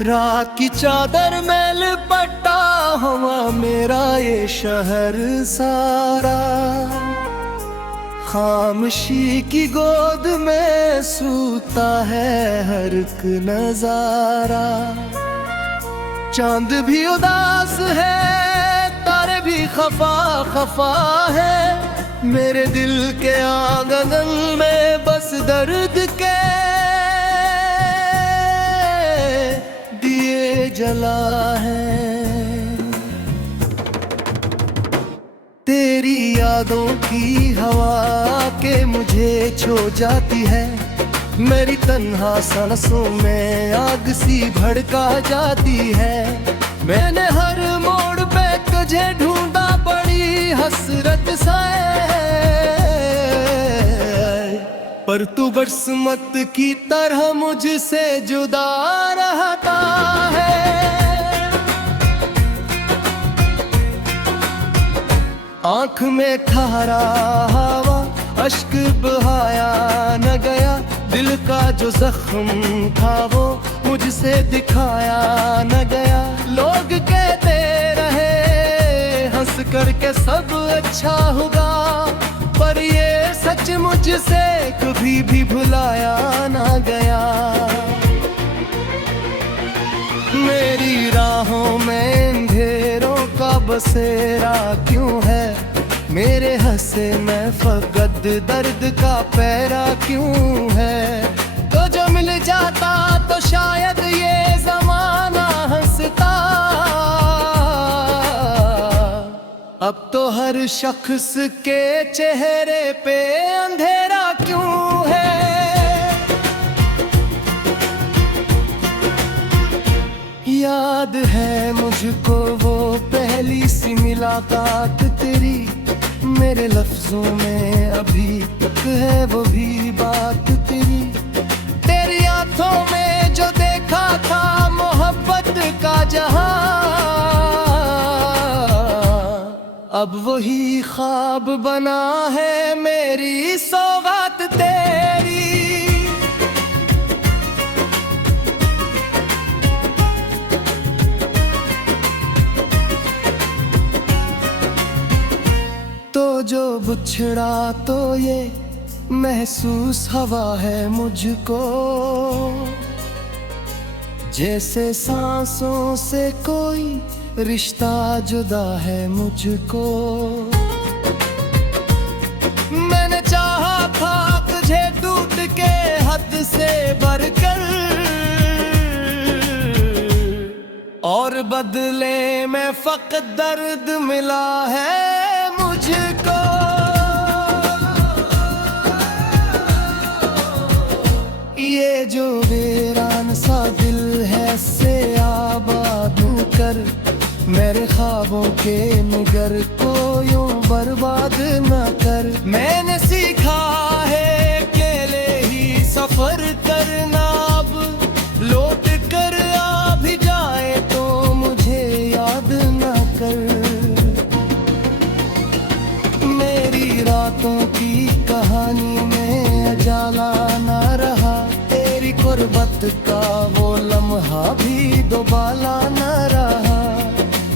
रात की चादर में लिपटा हुआ मेरा ये शहर सारा, खामोशी की गोद में सूता है हर एक नजारा। चांद भी उदास है, तारे भी खफा खफा है, मेरे दिल के आंगन में बस दर्द के दिए जला है। तेरी यादों की हवा के मुझे छो जाती है, मेरी तन्हा सांसों में आग सी भड़का जाती है। मैंने हर मोड़ पे तुझे ढूंढा, बड़ी हसरत सा पर तू बरसमत की तरह मुझसे जुदा रहता है। आँख में ठहरा हवा, अश्क बहाया न गया, दिल का जो जख्म था वो मुझसे दिखाया न गया। लोग कहते रहे हंस करके सब अच्छा होगा, पर ये सच मुझसे कभी भी भुलाया ना गया। मेरी राहों में अंधेरों का बसेरा क्यों है, मेरे हंसे में फकत दर्द का पैरा क्यों है। तो जो मिल जाता तो शायद ये जमाना हंसता, अब तो हर शख्स के चेहरे पे अंधेरा क्यों है। याद है मुझको वो पहली सी मुलाकात तेरी, मेरे लफ्जों में अभी तक है वो भी बात तेरी। तेरी आंखों में जो देखा था मोहब्बत का जहां, अब वही ख्वाब बना है मेरी सौगात तेरी। तो जो बिछड़ा तो ये महसूस हवा है मुझको, जैसे सांसों से कोई रिश्ता जुदा है मुझको। मैंने चाहा था तुझे टूट के हद से बढ़कर, और बदले में फकत दर्द मिला है मुझको। ये जो वीरान सा दिल है से आबाद कर, मेरे ख्वाबों के निगर को यूं बर्बाद न कर। मैंने सीखा है अकेले ही सफर करना, अब लौट कर आ भी जाए तो मुझे याद न कर। मेरी रातों की कहानी में उजाला न रहा, तेरी गुर्बत का वो लम्हा भी दोबाला न रहा।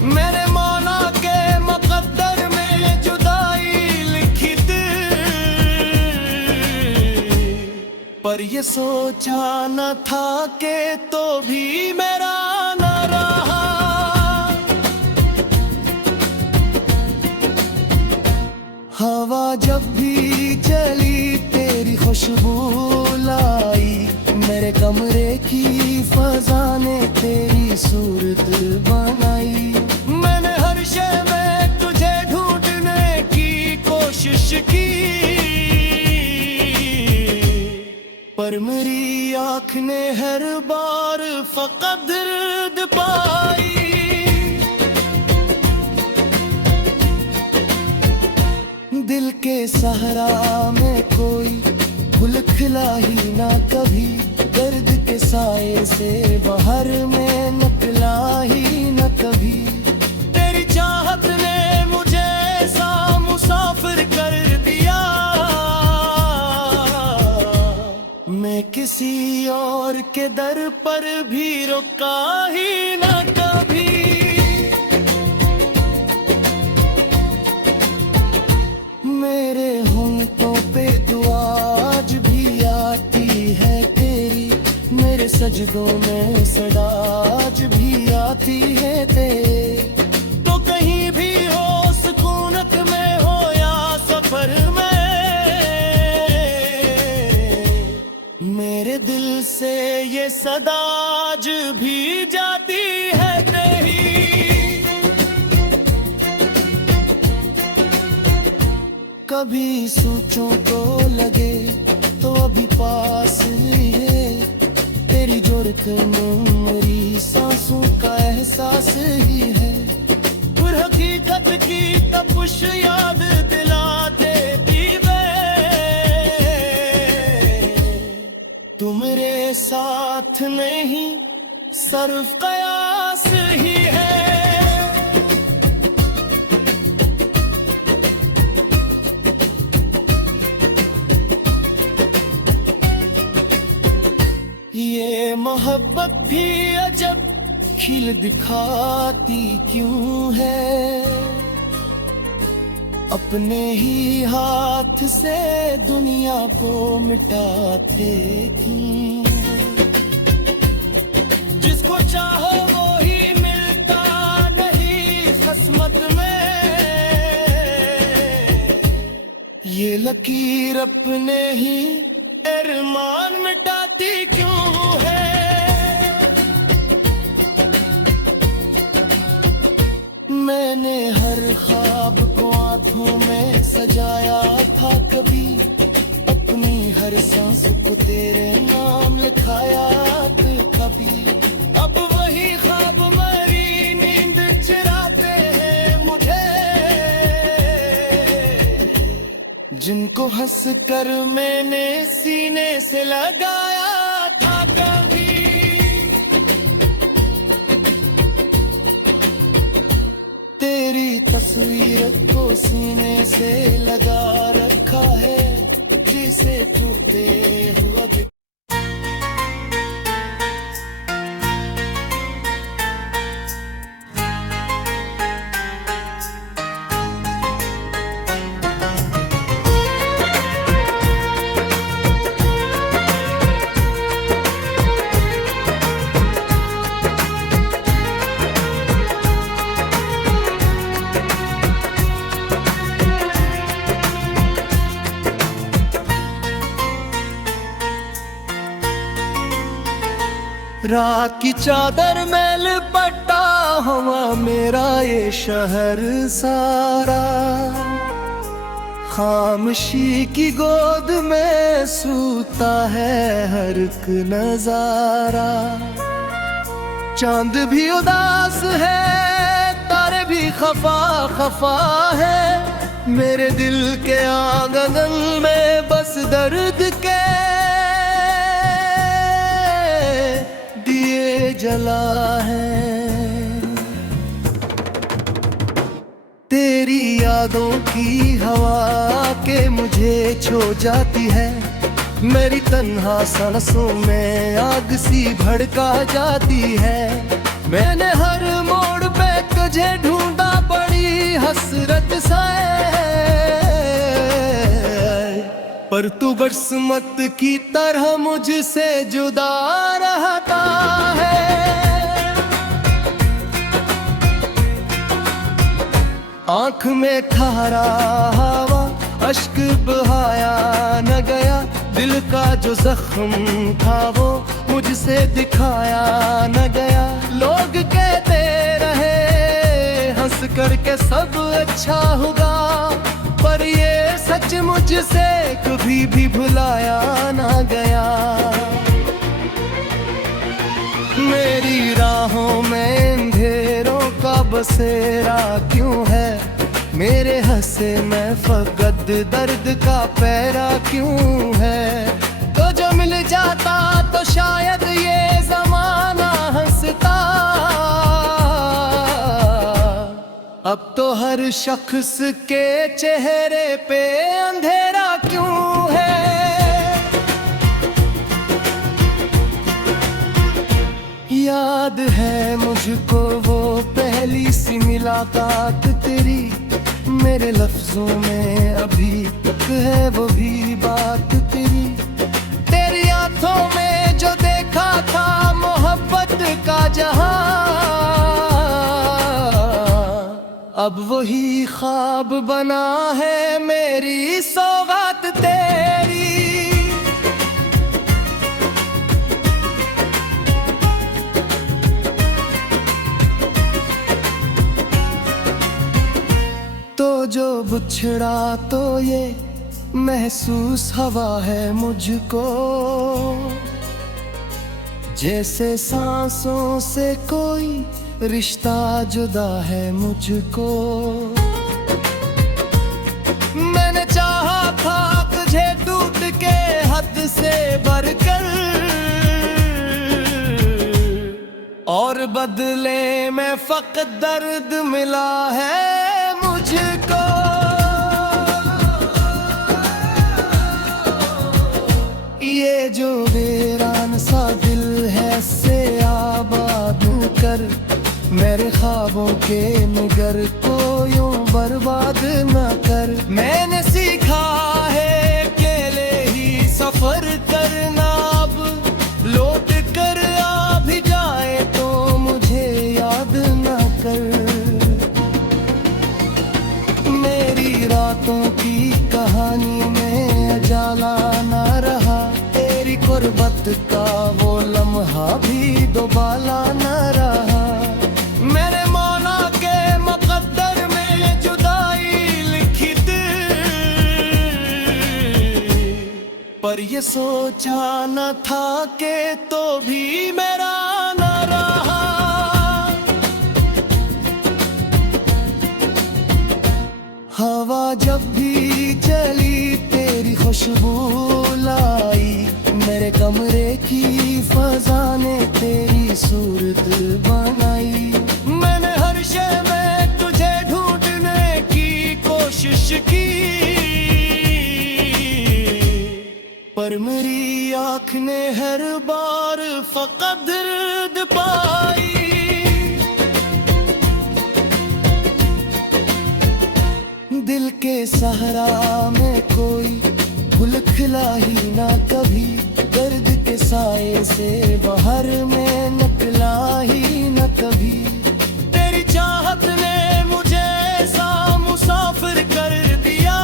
मेरे मौला के मुकद्दर में जुदाई लिखी थी, पर ये सोचा न था कि तो भी मेरा न रहा। हवा जब भी चली तेरी खुशबू लाई, मेरे कमरे की फजा ने तेरी सूरत बनाई। मैंने हर शय में तुझे ढूंढने की कोशिश की, पर मेरी आँख ने हर बार फकत दर्द पाई। दिल के सहरा में कोई फूल खिला ही ना कभी, दर्द के साए से बाहर में निकला ही न कभी। तेरी चाहत ने मुझे ऐसा मुसाफिर कर दिया, मैं किसी और के दर पर भी रुका ही न कभी। मेरे होंठों पे दुआ आज भी आती है तेरी, मेरे सजदों में सदा आज भी आती है तेरी। तो कहीं भी हो सुकूनत में हो या सफर में, मेरे दिल से ये सदा आज भी जाती है तेरी। कभी सोचूं तो लगे तो अभी पास ही है, तेरी जुर्त में मेरी सांसों का एहसास ही है। फिर हकीकत की तपिश याद दिलाते दीवे, तू मेरे साथ नहीं सिर्फ कयास ही है। ये मोहब्बत भी अजब खिल दिखाती क्यों है, अपने ही हाथ से दुनिया को मिटाते क्यों। जिसको चाहो वो ही मिलता नहीं किस्मत में, ये लकीर अपने ही अरमान मिटाती क्यों है। मैंने हर ख्वाब को आंखों में सजाया था कभी, अपनी हर सांस को तेरे नाम लिखाया था कभी। अब वही ख्वाब मेरी नींद चुराते हैं मुझे, जिनको हंस कर मैंने सीने से लगाया था कभी। तेरी तस्वीर को सीने से लगा रखा है, जिसे टूटे हुआ रात की चादर में लिपटा हुआ मेरा ये शहर सारा, खामोशी की गोद में सूता है हर एक नजारा। चांद भी उदास है, तारे भी खफा खफा है, मेरे दिल के आंगन में बस दर्द के जला है। तेरी यादों की हवा के मुझे छो जाती है, मेरी तन्हा सांसों में आग सी भड़का जाती है। मैंने हर मोड़ पे तुझे ढूंढा बड़ी हसरत से, पर तू बरसमत की तरह मुझसे जुदा रहता है। आँख में ठहरा हवा, अश्क बहाया न गया, दिल का जो जख्म था वो मुझसे दिखाया न गया। लोग कहते रहे हंस करके सब अच्छा होगा, पर ये सच मुझसे कभी भी भुलाया ना गया। मेरी राहों में अंधेरों का बसेरा क्यों है, मेरे हंसे में फकत दर्द का पैरा क्यों है। तो जो मिल जाता तो शायद ये जमाना हंसता, अब तो हर शख्स के चेहरे पे अंधेरा क्यों है। याद है मुझको वो पहली सी मुलाकात तेरी, मेरे लफ्जों में अभी तक है वो भी बात तेरी। तेरी आंखों में जो देखा था मोहब्बत का जहां, अब वही ख्वाब बना है मेरी सौगात तेरी। तो जो बिछड़ा तो ये महसूस हवा है मुझको, जैसे सांसों से कोई रिश्ता जुदा है मुझको। मैंने चाहा था तुझे टूट के हद से बढ़कर, और बदले में फकत दर्द मिला है मुझको। ये जो वीरान सा दिल है से आबाद कर, मेरे ख्वाबों के निगर को यूं बर्बाद न कर। मैंने सीखा है अकेले ही सफर करना, अब लौट कर आ भी जाए तो मुझे याद न कर। मेरी रातों की कहानी में अजाला न रहा, तेरी गुर्बत का वो लम्हा भी दोबाला न रहा। मेरे मौला के मुकद्दर में जुदाई लिखी थी, पर ये सोचा न था कि तो भी मेरा न रहा। हवा जब भी चली तेरी खुशबू लाई, मेरे कमरे की फजा ने तेरी सूरत बनाई। मैंने हर शय में तुझे ढूंढने की कोशिश की, पर मेरी आँख ने हर बार फकत दर्द पाई। दिल के सहरा में कोई फूल खिला ही ना कभी, दर्द के साए से बाहर में निकला ही न कभी। तेरी चाहत ने मुझे ऐसा मुसाफिर कर दिया,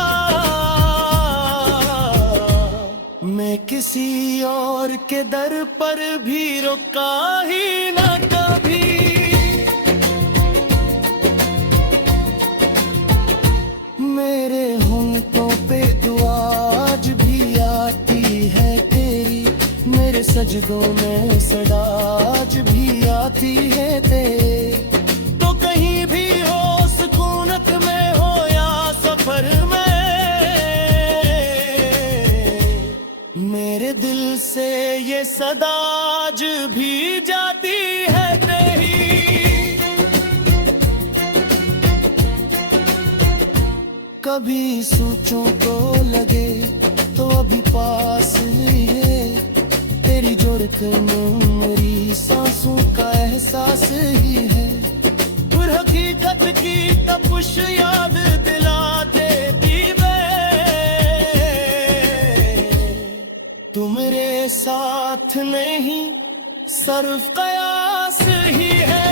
मैं किसी और के दर पर भी रुका ही न कभी। मेरे होंठों पे दुआ आज भी आती है तेरी, मेरे सजदों में सदा आज भी आती है तेरी। तो कहीं भी हो सुकूनत में हो या सफर में, मेरे दिल से ये सदा आज भी जाती है तेरी। कभी सोचों को लगे तो अभी पास ही है, तेरी जुर्त में मेरी सांसों का एहसास ही है। फिर हकीकत की तपिश याद दिलाते दीवे, तू मेरे साथ नहीं सिर्फ कयास ही है।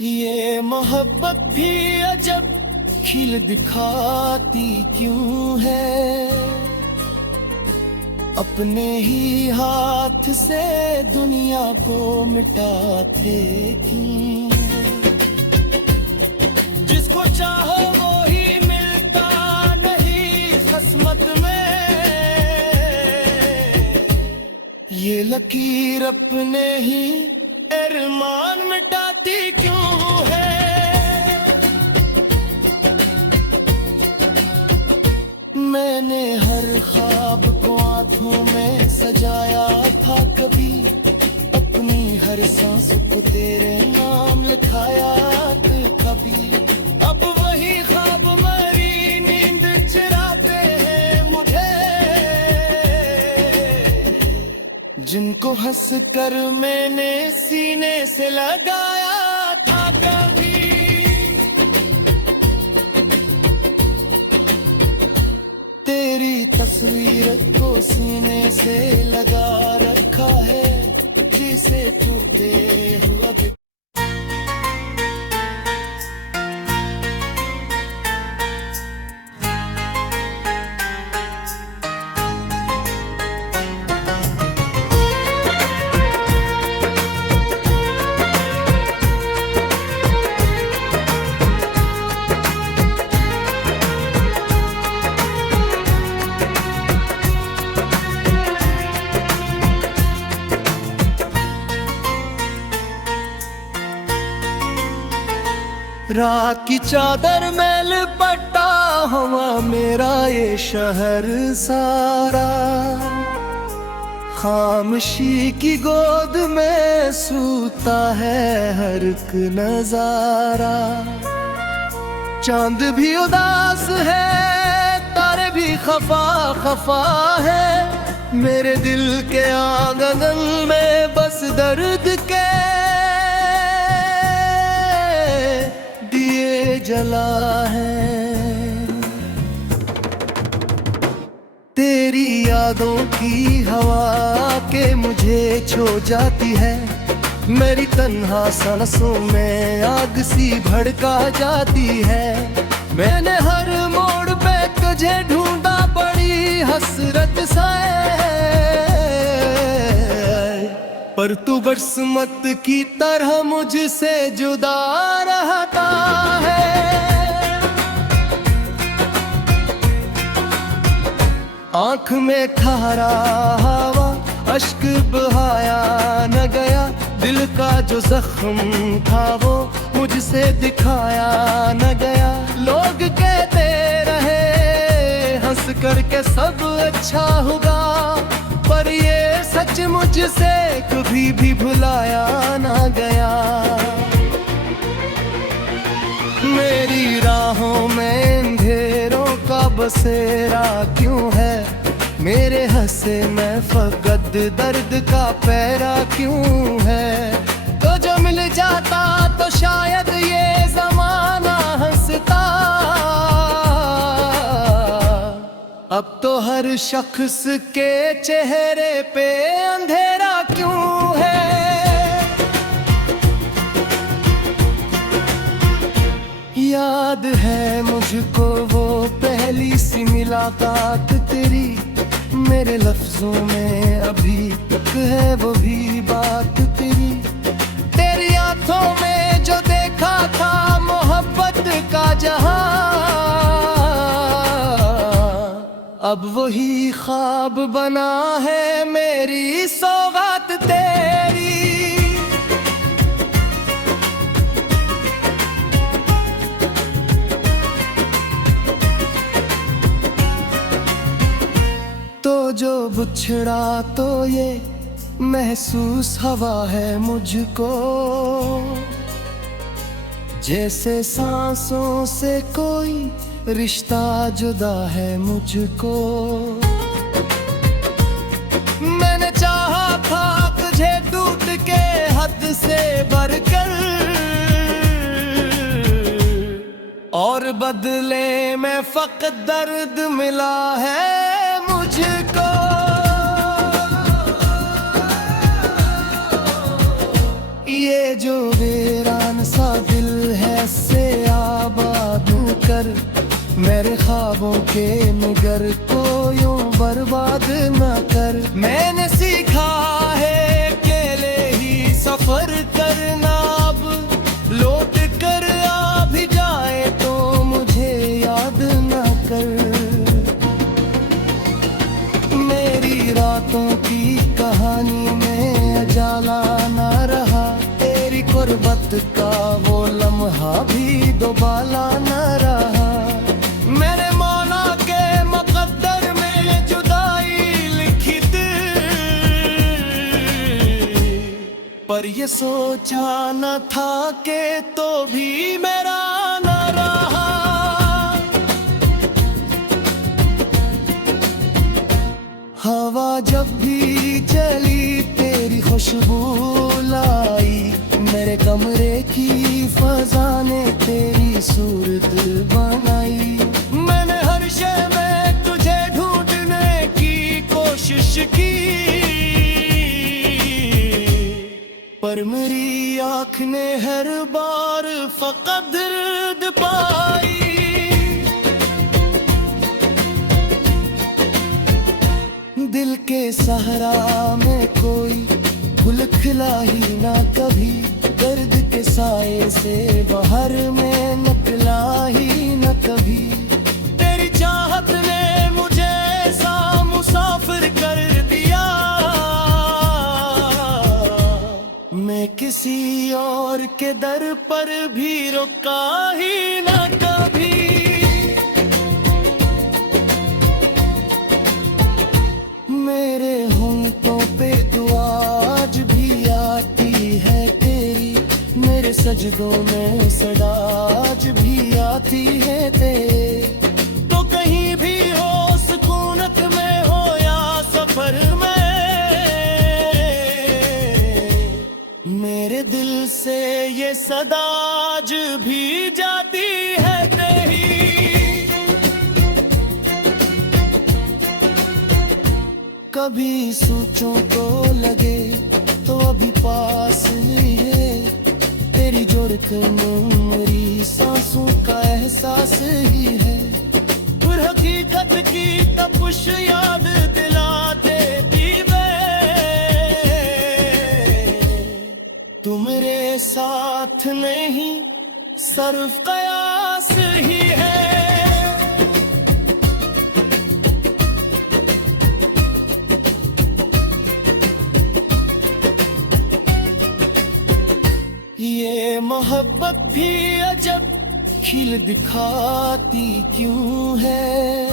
ये मोहब्बत भी अजब खिल दिखाती क्यों है, अपने ही हाथ से दुनिया को मिटाते क्यों। जिसको चाहो वो ही मिलता नहीं किस्मत में, ये लकीर अपने ही अरमान मिटाती क्यों है। मैंने हर ख्वाब को आंखों में सजाया था कभी, अपनी हर सांस को तेरे नाम लिखाया था कभी। अब वही ख्वाब मर तुझको हंस कर मैंने सीने से लगाया था कभी, तेरी तस्वीर को सीने से लगा रखा है, जिसे टूटे हुआ रात की चादर में लिपटा हुआ मेरा ये शहर सारा, खामोशी की गोद में सूता है हर एक नजारा। चांद भी उदास है, तारे भी खफा खफा है, मेरे दिल के आंगन में बस दर्द के दिए जला है। तेरी यादों की हवा के मुझे छो जाती है, मेरी तन्हा सांसों में आग सी भड़का जाती है। मैंने हर मोड़ पे तुझे ढूंढा, बड़ी हसरत सा पर तू बरसमत की तरह मुझसे जुदा रहता है। आँख में ठहरा हवा, अश्क बहाया न गया, दिल का जो जख्म था वो मुझसे दिखाया न गया। लोग कहते रहे हंस करके सब अच्छा होगा, पर ये सच मुझसे कभी भी भुलाया ना गया। मेरी राहों में अंधेरों का बसेरा क्यों है, मेरे हंसे में फकत दर्द का पैरा क्यों है। तो जो मिल जाता तो शायद ये जमाना हंसता, अब तो हर शख्स के चेहरे पे अंधेरा क्यों है। याद है मुझको वो पहली सी मुलाकात तेरी, मेरे लफ्जों में अभी तक है वो भी बात तेरी। तेरी आंखों में जो देखा था मोहब्बत का जहां, अब वही ख्वाब बना है मेरी सौगात तेरी। तो जो बिछड़ा तो ये महसूस हवा है मुझको, जैसे सांसों से कोई रिश्ता जुदा है मुझको। मैंने चाहा था तुझे टूट के हद से बढ़कर, और बदले में फकत दर्द मिला है मुझको। ये जो वीरान सा दिल है से आबाद कर, मेरे ख्वाबों के निगर को यूं बर्बाद न कर। मैंने सीखा है अकेले ही सफर करना, अब लौट कर आ भी जाए तो मुझे याद न कर। मेरी रातों की कहानी में अजाला न रहा, तेरी गुर्बत का वो लम्हा भी दोबाला न रहा। मेरे मौला के मुकद्दर में जुदाई लिखी थी, पर ये सोचा न था कि तो भी मेरा न रहा। हवा जब भी चली तेरी खूबसूरत बनाई। मैंने हर शय में तुझे ढूंढने की कोशिश की, पर मेरी आँख ने हर बार फकत दर्द पाई। दिल के सहारा में कोई फूल खिला ही ना कभी, दर्द के साए से बाहर में निकला ही न कभी। तेरी चाहत ने मुझे ऐसा मुसाफिर कर दिया, मैं किसी और के दर पर भी रुका ही न कभी। मेरे होंठों पे दुआ आज भी आती है तेरी, मेरे सजदों में सदा आज भी आती है तेरी। तो कहीं भी हो सुकूनत में हो या सफर में, मेरे दिल से ये सदा आज भी जाती है तेरी। कभी सोचों को लगे तो अभी पास ही है, तेरी जोड़कन मेरी सांसों का एहसास ही है। फिर हकीकत की तपिश याद दिलाते भी तू मेरे साथ नहीं सिर्फ कयास ही है। ये मोहब्बत भी अजब खिल दिखाती क्यों है,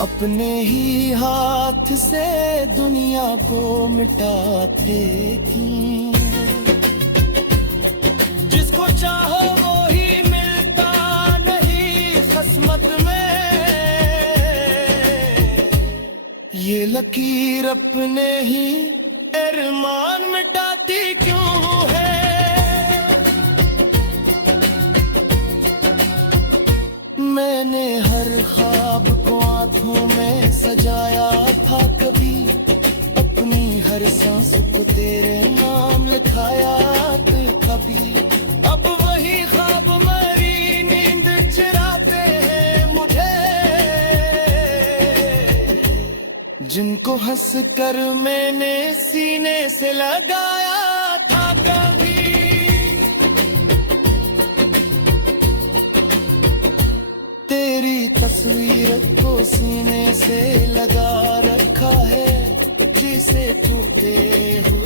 अपने ही हाथ से दुनिया को मिटाते क्यों। जिसको चाहो वो ही मिलता नहीं किस्मत में, ये लकीर अपने ही अरमान मिटाती क्यों है। मैंने हर ख्वाब को आंखों में सजाया था कभी, अपनी हर सांस को तेरे नाम लिखाया था कभी। अब वही ख्वाब मेरी नींद चुराते हैं मुझे, जिनको हंस कर मैंने सीने से लगाया था कभी। तेरी तस्वीर को सीने से लगा रखा है, जिसे टूटे हुए